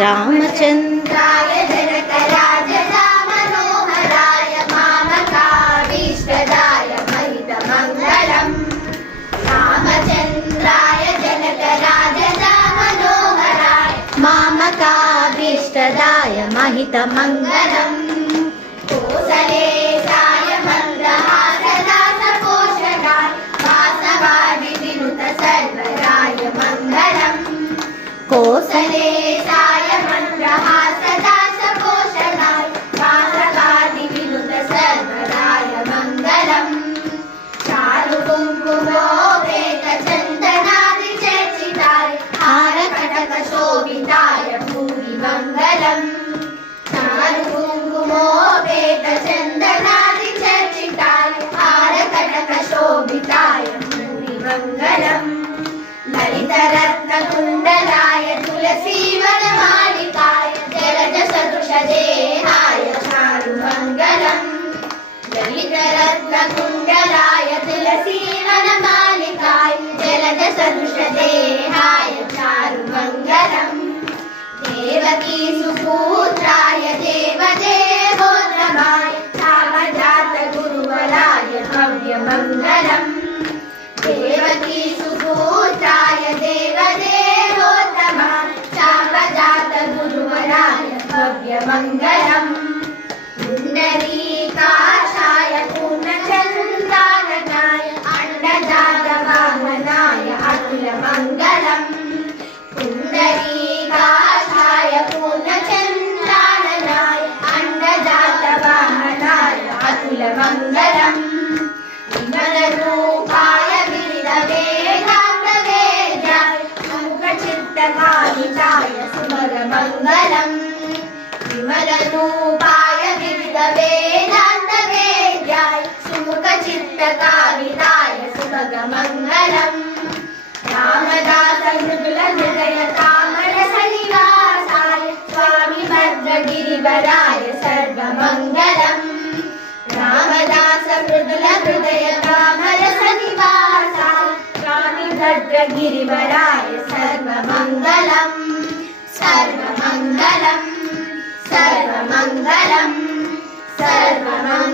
रामचन्द्राय जनकराजरामनोहराय मामकाभीष्टदाय महितमङ्गलम् रामचन्द्राय जनकराजरामनोहराय मामकाभीष्टदाय महितमङ्गलम् कोसलेशाय मन्दहासदासपोषकाय वासवादिविनुतसर्वराय मङ्गलम् कोसलेशाय मन्दहासदासपोषकाय वासवादिविनुतसर्वराय मङ्गलम् चारुकुङ्कुमोपेतचन्दनादिचर्चिताय हारकटकशोभिताय भूरि मङ्गलम् चारुकुङ्कुमोपेतचन्दनादिचर्चिताय हारकटकशोभिताय भूरि मङ्गलम् ललितरत्नकुण्डलाय तुलसीवनमालिकाय जलजसदृशदेहाय चारुमङ्गलम् ललितरत्नकुण्डलाय तुलसीवनमालिकाय जलजसदृशदेहाय चारुमङ्गलम् देवकीसुपुत्राय देवदेवोत्तमाय रामजातगुरुवराय भव्यमङ्गलम् देवकीसुपुत्राय देवदेवोत्तमाय रामजातगुरुवराय भव्यमङ्गलम् पुण्डरीकाक्षाय पूर्णचन्द्राननाय अण्डजातवाहनाय अतुलमङ्गलम् पुण्डरीकाक्षाय पूर्णचन्द्राननाय अण्डजातवाहनाय अतुलमङ्गलम् विमलरूपाय विविधवेदान्तवेद्याय सुमुखचित्तकामिताय सुभगमङ्गलम् विमलरूपाय विविधवेदान्तवेद्याय सुमुखचित्तकामिताय सुभगमङ्गलम् रामदासमृदुलहृदयकामरसनिवासाय स्वामी भद्रगिरिवराय सर्वमङ्गलम् रामदासमृदुलहृदयकामरसनिवासाय स्वामी भद्रगिरिवराय सर्वमङ्गलम् सर्वमङ्गलम् सर्वमङ्गलम् सर्वमङ्गलम्।